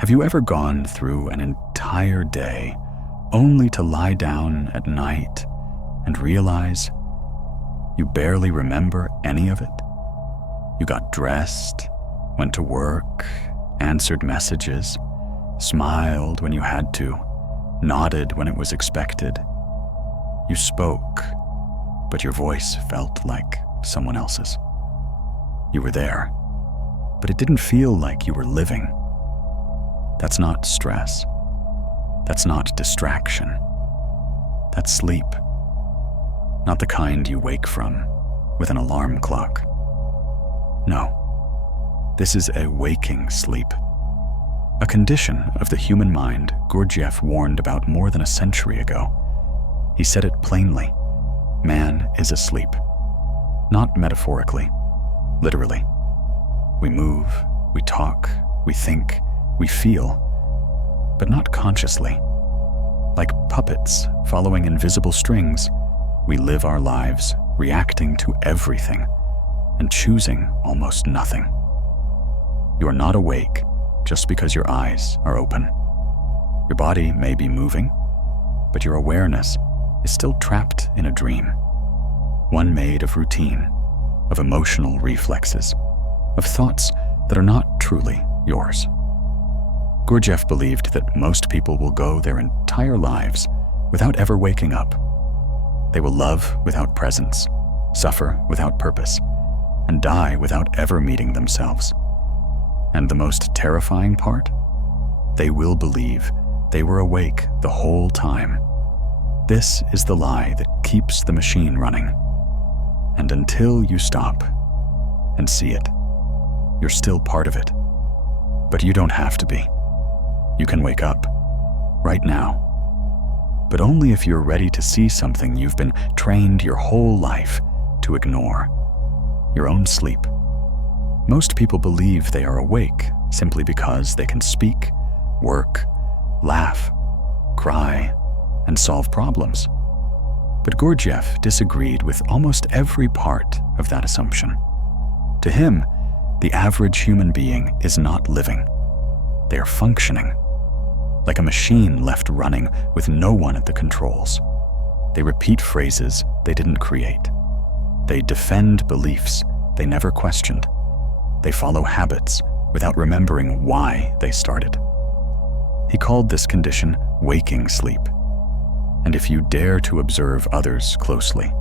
Have you ever gone through an entire day only to lie down at night and realize you barely remember any of it? You got dressed, went to work, answered messages, smiled when you had to, nodded when it was expected. You spoke, but your voice felt like someone else's. You were there, but it didn't feel like you were living. That's not stress. That's not distraction. That's sleep. Not the kind you wake from with an alarm clock. No, this is a waking sleep. A condition of the human mind Gurdjieff warned about more than a century ago. He said it plainly: man is asleep. Not metaphorically, literally. We move, we talk, we think, we feel, but not consciously. Like puppets following invisible strings, we live our lives reacting to everything and choosing almost nothing. You are not awake just because your eyes are open. Your body may be moving, but your awareness is still trapped in a dream. One made of routine, of emotional reflexes, of thoughts that are not truly yours. Gurdjieff believed that most people will go their entire lives without ever waking up. They will love without presence, suffer without purpose, and die without ever meeting themselves. And the most terrifying part? They will believe they were awake the whole time. This is the lie that keeps the machine running. And until you stop and see it, you're still part of it. But you don't have to be. You can wake up right now. But only if you're ready to see something you've been trained your whole life to ignore: your own sleep. Most people believe they are awake simply because they can speak, work, laugh, cry, and solve problems. But Gurdjieff disagreed with almost every part of that assumption. To him, the average human being is not living. They are functioning, like a machine left running with no one at the controls. They repeat phrases they didn't create. They defend beliefs they never questioned. They follow habits without remembering why they started. He called this condition waking sleep. And if you dare to observe others closely,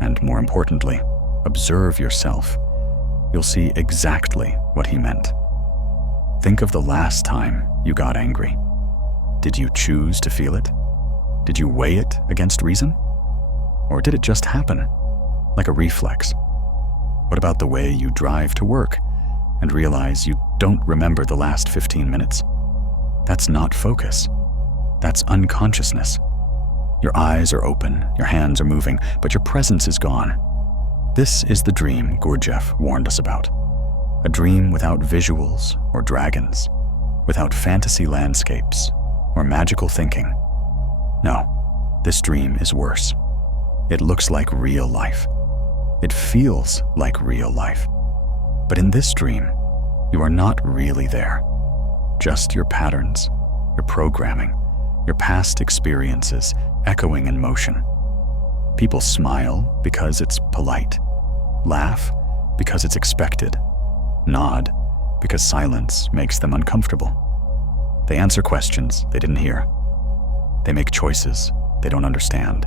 and more importantly, observe yourself, you'll see exactly what he meant. Think of the last time you got angry. Did you choose to feel it? Did you weigh it against reason? Or did it just happen, like a reflex? What about the way you drive to work and realize you don't remember the last 15 minutes? That's not focus. That's unconsciousness. Your eyes are open, your hands are moving, but your presence is gone. This is the dream Gurdjieff warned us about. A dream without visuals or dragons, without fantasy landscapes or magical thinking. No, this dream is worse. It looks like real life. It feels like real life. But in this dream, you are not really there. Just your patterns, your programming, your past experiences echoing in motion. People smile because it's polite, laugh because it's expected, nod because silence makes them uncomfortable. They answer questions they didn't hear. They make choices they don't understand,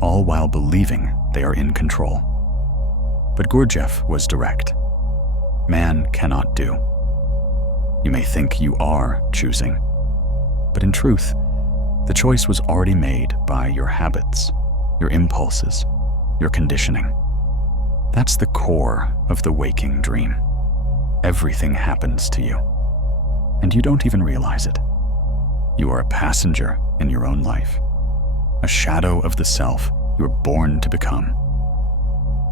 all while believing they are in control. But Gurdjieff was direct. Man cannot do. You may think you are choosing, but in truth, the choice was already made by your habits, your impulses, your conditioning. That's the core of the waking dream. Everything happens to you, and you don't even realize it. You are a passenger in your own life, a shadow of the self you were born to become.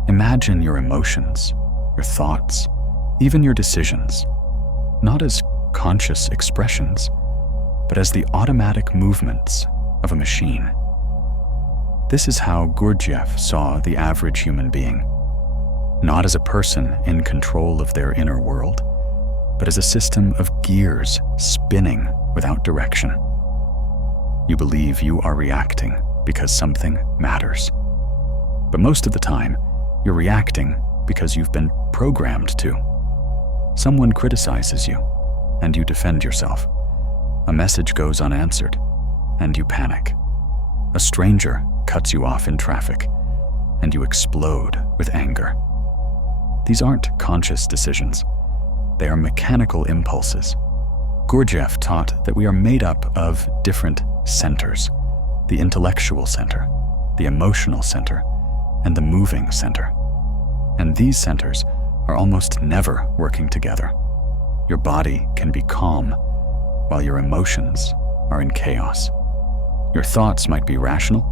Imagine your emotions, your thoughts, even your decisions, not as conscious expressions, but as the automatic movements of a machine. This is how Gurdjieff saw the average human being, not as a person in control of their inner world, but as a system of gears spinning without direction. You believe you are reacting because something matters. But most of the time, you're reacting because you've been programmed to. Someone criticizes you, and you defend yourself. A message goes unanswered, and you panic. A stranger cuts you off in traffic, and you explode with anger. These aren't conscious decisions. They are mechanical impulses. Gurdjieff taught that we are made up of different centers: the intellectual center, the emotional center, and the moving center. And these centers are almost never working together. Your body can be calm while your emotions are in chaos. Your thoughts might be rational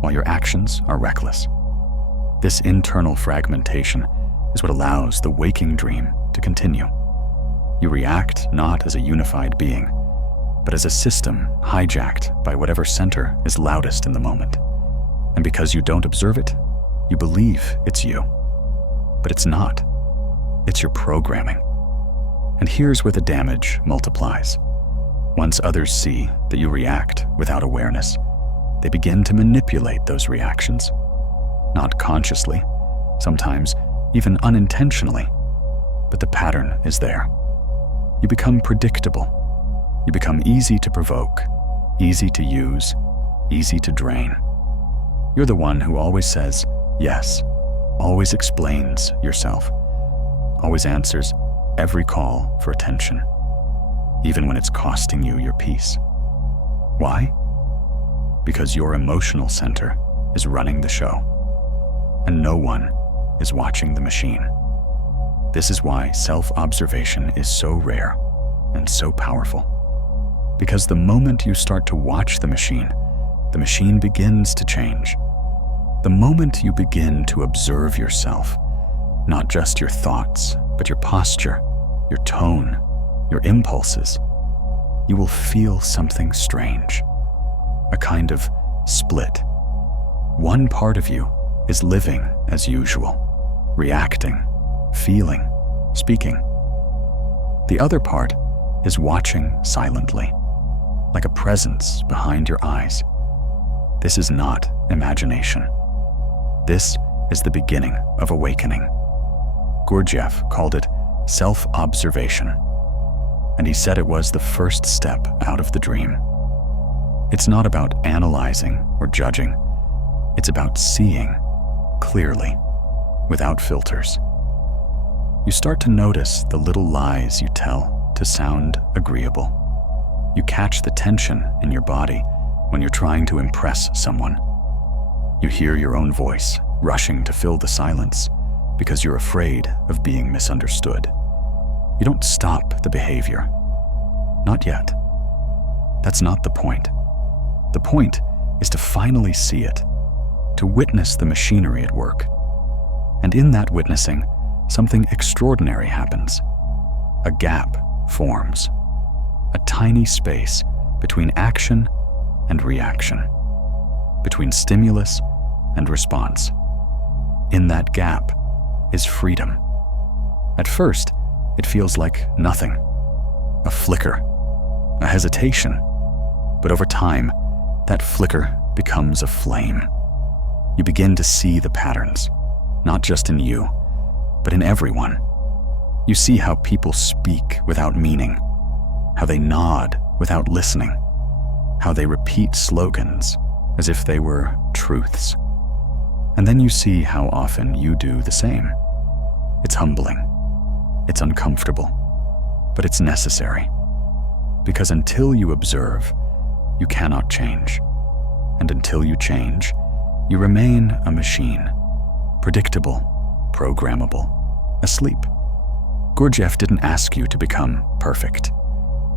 while your actions are reckless. This internal fragmentation is what allows the waking dream to continue. You react not as a unified being, but as a system hijacked by whatever center is loudest in the moment. And because you don't observe it, you believe it's you. But it's not. It's your programming. And here's where the damage multiplies. Once others see that you react without awareness, they begin to manipulate those reactions. Not consciously, sometimes even unintentionally, but the pattern is there. You become predictable. You become easy to provoke, easy to use, easy to drain. You're the one who always says yes, always explains yourself, always answers every call for attention, even when it's costing you your peace. Why? Because your emotional center is running the show, and no one is watching the machine. This is why self-observation is so rare and so powerful. Because the moment you start to watch the machine begins to change. The moment you begin to observe yourself, not just your thoughts, but your posture, your tone, your impulses, you will feel something strange, a kind of split. One part of you is living as usual, reacting, feeling, speaking. The other part is watching silently, like a presence behind your eyes. This is not imagination. This is the beginning of awakening. Gurdjieff called it self-observation, and he said it was the first step out of the dream. It's not about analyzing or judging. It's about seeing clearly, without filters. You start to notice the little lies you tell to sound agreeable. You catch the tension in your body when you're trying to impress someone. You hear your own voice rushing to fill the silence because you're afraid of being misunderstood. You don't stop the behavior. Not yet. That's not the point. The point is to finally see it, to witness the machinery at work. And in that witnessing, something extraordinary happens. A gap forms, a tiny space between action and reaction, between stimulus and response. In that gap is freedom. At first, it feels like nothing, a flicker, a hesitation. But over time, that flicker becomes a flame. You begin to see the patterns, not just in you, but in everyone. You see how people speak without meaning, how they nod without listening, how they repeat slogans as if they were truths. And then you see how often you do the same. It's humbling. It's uncomfortable, but it's necessary. Because until you observe, you cannot change. And until you change, you remain a machine, predictable, programmable, asleep. Gurdjieff didn't ask you to become perfect.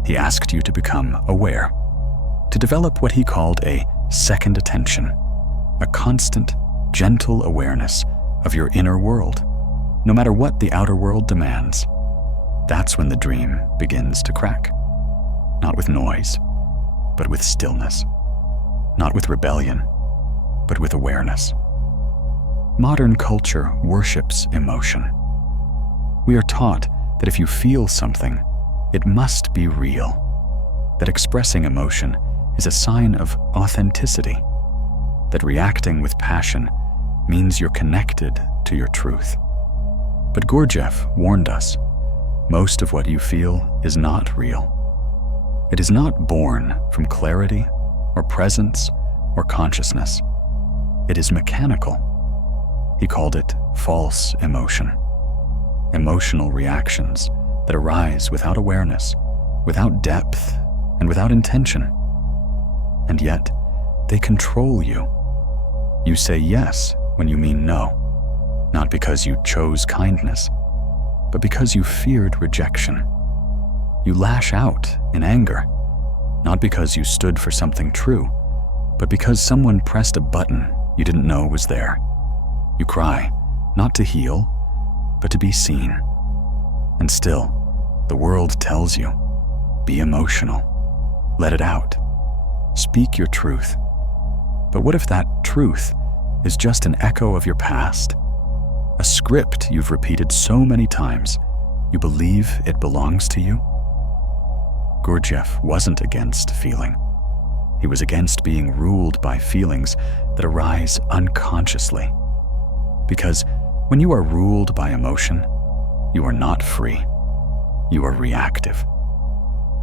He asked you to become aware, to develop what he called a second attention, a constant, gentle awareness of your inner world, no matter what the outer world demands. That's when the dream begins to crack. Not with noise, but with stillness. Not with rebellion, but with awareness. Modern culture worships emotion. We are taught that if you feel something, it must be real, that expressing emotion is a sign of authenticity, that reacting with passion means you're connected to your truth. But Gurdjieff warned us, most of what you feel is not real. It is not born from clarity or presence or consciousness. It is mechanical. He called it false emotion. Emotional reactions that arise without awareness, without depth, and without intention. And yet, they control you. You say yes when you mean no, not because you chose kindness, but because you feared rejection. You lash out in anger, not because you stood for something true, but because someone pressed a button you didn't know was there. You cry, not to heal, but to be seen. And still, the world tells you, be emotional, let it out, speak your truth. But what if that truth is just an echo of your past? A script you've repeated so many times, you believe it belongs to you? Gurdjieff wasn't against feeling. He was against being ruled by feelings that arise unconsciously. Because when you are ruled by emotion, you are not free. You are reactive.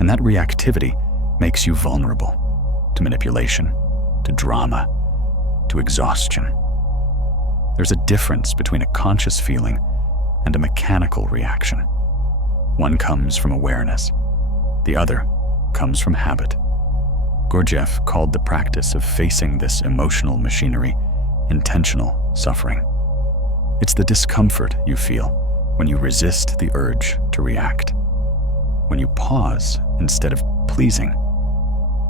And that reactivity makes you vulnerable to manipulation, to drama, to exhaustion. There's a difference between a conscious feeling and a mechanical reaction. One comes from awareness. The other comes from habit. Gurdjieff called the practice of facing this emotional machinery intentional suffering. It's the discomfort you feel when you resist the urge to react, when you pause instead of pleasing,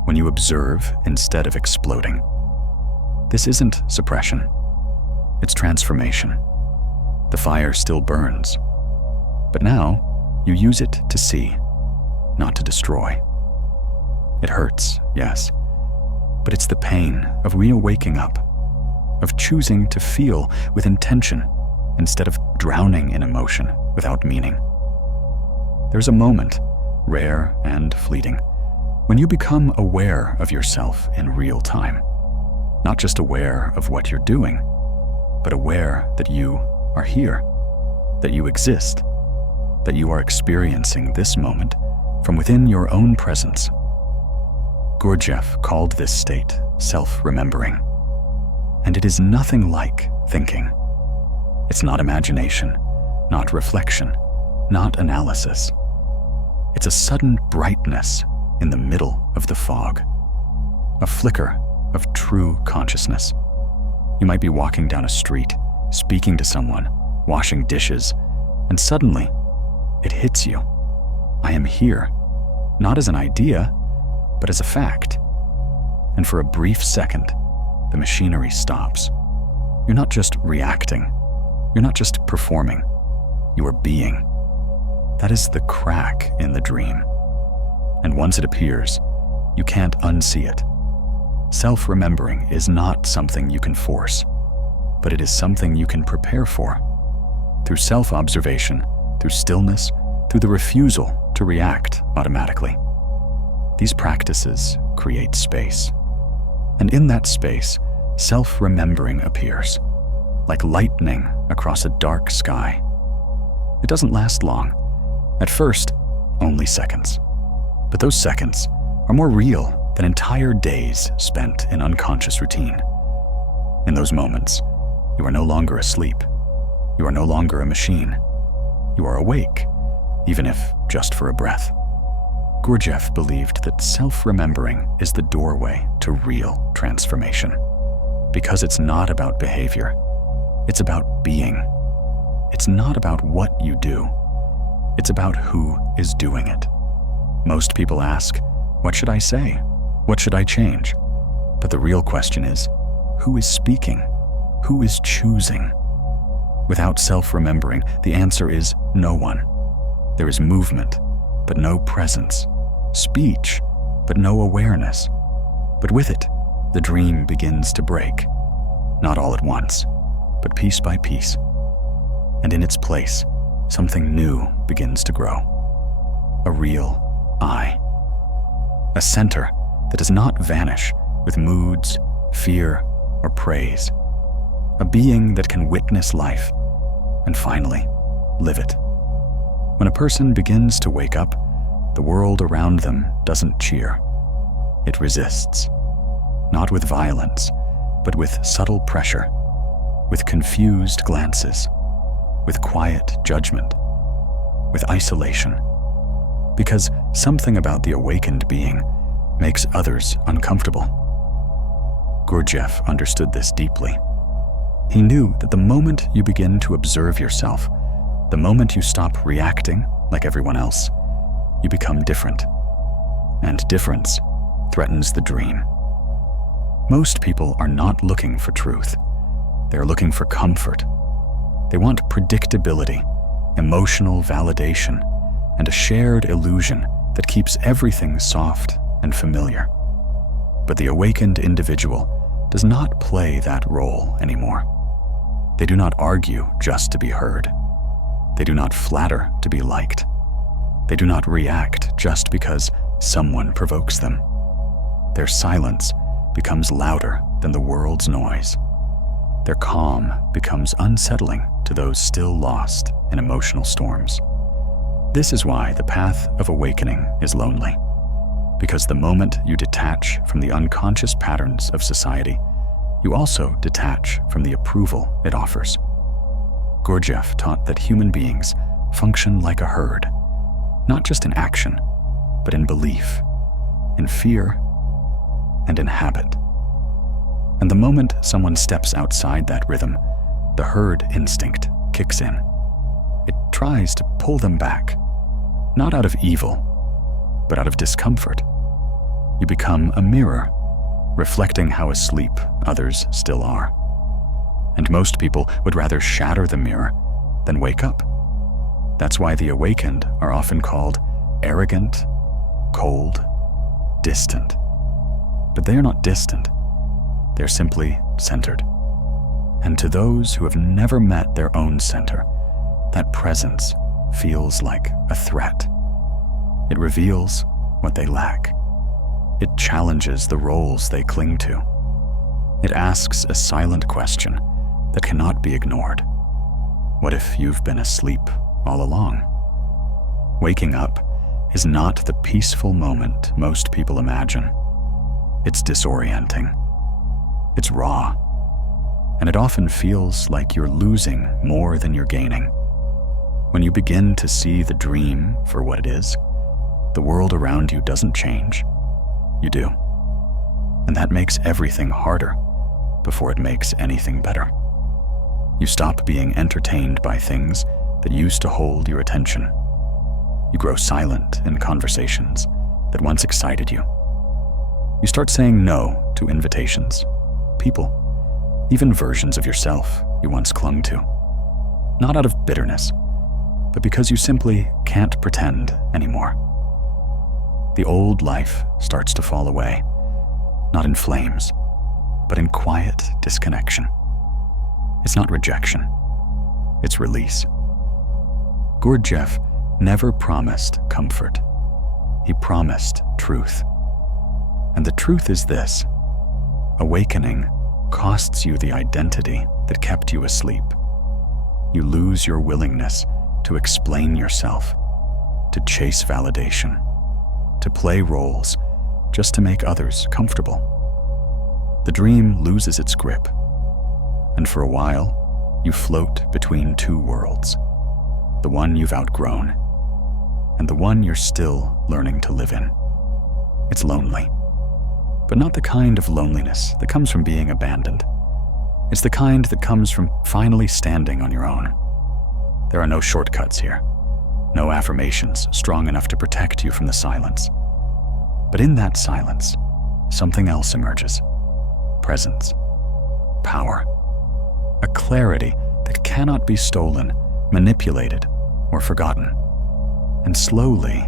when you observe instead of exploding. This isn't suppression. It's transformation. The fire still burns, but now you use it to see, not to destroy. It hurts, yes, but it's the pain of reawaking up, of choosing to feel with intention instead of drowning in emotion without meaning. There's a moment, rare and fleeting, when you become aware of yourself in real time, not just aware of what you're doing, but aware that you are here, that you exist, that you are experiencing this moment from within your own presence. Gurdjieff called this state self-remembering, and it is nothing like thinking. It's not imagination, not reflection, not analysis. It's a sudden brightness in the middle of the fog, a flicker of true consciousness. You might be walking down a street, speaking to someone, washing dishes, and suddenly it hits you. I am here, not as an idea, but as a fact. And for a brief second, the machinery stops. You're not just reacting. You're not just performing. You are being. That is the crack in the dream. And once it appears, you can't unsee it. Self-remembering is not something you can force, but it is something you can prepare for. Through self-observation, through stillness, through the refusal to react automatically. These practices create space. And in that space, self-remembering appears, like lightning across a dark sky. It doesn't last long. At first, only seconds. But those seconds are more real than entire days spent in unconscious routine. In those moments, you are no longer asleep. You are no longer a machine. You are awake, even if just for a breath. Gurdjieff believed that self-remembering is the doorway to real transformation, because it's not about behavior. It's about being. It's not about what you do. It's about who is doing it. Most people ask, what should I say? What should I change? But the real question is, who is speaking? Who is choosing? Without self-remembering, the answer is no one. There is movement, but no presence. Speech, but no awareness. But with it, the dream begins to break. Not all at once, but piece by piece. And in its place, something new begins to grow. A real I. A center that does not vanish with moods, fear, or praise. A being that can witness life and finally live it. When a person begins to wake up, the world around them doesn't cheer. It resists. Not with violence, but with subtle pressure, with confused glances, with quiet judgment, with isolation. Because something about the awakened being makes others uncomfortable. Gurdjieff understood this deeply. He knew that the moment you begin to observe yourself, the moment you stop reacting like everyone else, you become different. And difference threatens the dream. Most people are not looking for truth. They are looking for comfort. They want predictability, emotional validation, and a shared illusion that keeps everything soft and familiar. But the awakened individual does not play that role anymore. They do not argue just to be heard. They do not flatter to be liked. They do not react just because someone provokes them. Their silence becomes louder than the world's noise. Their calm becomes unsettling to those still lost in emotional storms. This is why the path of awakening is lonely. Because the moment you detach from the unconscious patterns of society, you also detach from the approval it offers. Gurdjieff taught that human beings function like a herd, not just in action, but in belief, in fear, and in habit. And the moment someone steps outside that rhythm, the herd instinct kicks in. It tries to pull them back, not out of evil, but out of discomfort. You become a mirror, reflecting how asleep others still are. And most people would rather shatter the mirror than wake up. That's why the awakened are often called arrogant, cold, distant. But they are not distant. They're simply centered. And to those who have never met their own center, that presence feels like a threat. It reveals what they lack. It challenges the roles they cling to. It asks a silent question that cannot be ignored. What if you've been asleep all along? Waking up is not the peaceful moment most people imagine. It's disorienting. It's raw. And it often feels like you're losing more than you're gaining. When you begin to see the dream for what it is, the world around you doesn't change. You do. And that makes everything harder before it makes anything better. You stop being entertained by things that used to hold your attention. You grow silent in conversations that once excited you. You start saying no to invitations, people, even versions of yourself you once clung to. Not out of bitterness, but because you simply can't pretend anymore. The old life starts to fall away, not in flames, but in quiet disconnection. It's not rejection, it's release. Gurdjieff never promised comfort. He promised truth. And the truth is this: awakening costs you the identity that kept you asleep. You lose your willingness to explain yourself, to chase validation, to play roles just to make others comfortable. The dream loses its grip, and for a while, you float between two worlds, the one you've outgrown and the one you're still learning to live in. It's lonely, but not the kind of loneliness that comes from being abandoned. It's the kind that comes from finally standing on your own. There are no shortcuts here, no affirmations strong enough to protect you from the silence. But in that silence, something else emerges. Presence, power, a clarity that cannot be stolen, manipulated, or forgotten. And slowly,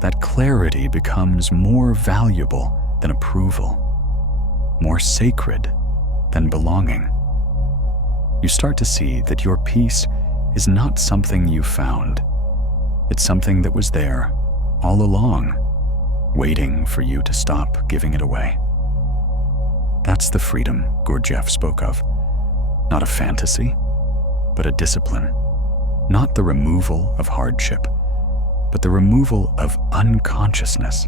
that clarity becomes more valuable than approval, more sacred than belonging. You start to see that your peace is not something you found. It's something that was there all along, waiting for you to stop giving it away. That's the freedom Gurdjieff spoke of. Not a fantasy, but a discipline. Not the removal of hardship, but the removal of unconsciousness.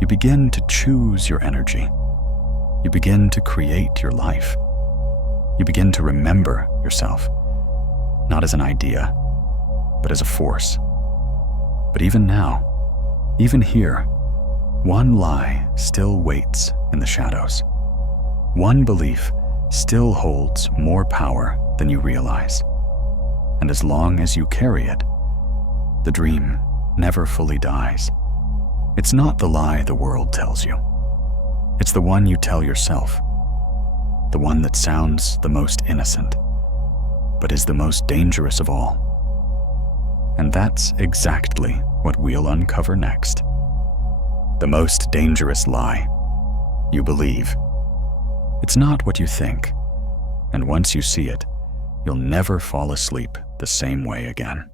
You begin to choose your energy. You begin to create your life. You begin to remember yourself, not as an idea, but as a force. But even now, even here, one lie still waits in the shadows. One belief still holds more power than you realize. And as long as you carry it, the dream never fully dies. It's not the lie the world tells you. It's the one you tell yourself. The one that sounds the most innocent, but is the most dangerous of all. And that's exactly what we'll uncover next. The most dangerous lie you believe. It's not what you think, and once you see it, you'll never fall asleep the same way again.